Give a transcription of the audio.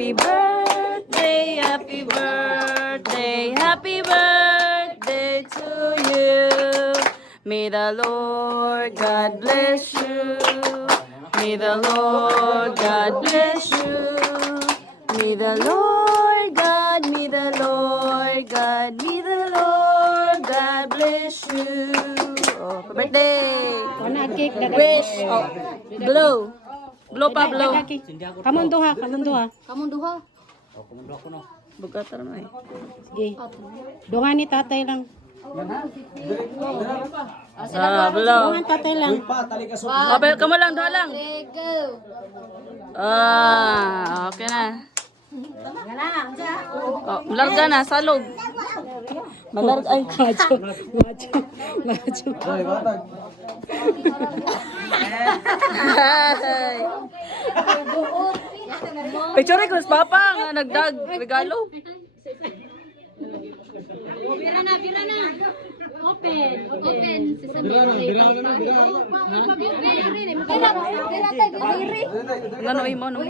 Happy birthday, happy birthday, happy birthday to you. May the Lord God bless you. May the Lord God bless you. May the Lord God, may the Lord God, may the Lord God bless you. Oh, happy birthday. Wish. Oh, blow. Blow pa, blow. Kamon duha, kamon duha. Kamu duha. Bugatan mo eh. Sige. Dunga ni tatay lang. Blow. Dunga tatay lang. Mabel ka mo lang, doon lang. Three, go. Okay na. Oh, malarga na, salog. Malarga, ay. Macho. Macho. Macho. Picture ko sa papa nga nagdag regalo. Bira na. Open. Bira na. Bira tayo, bira. Ngano imo no?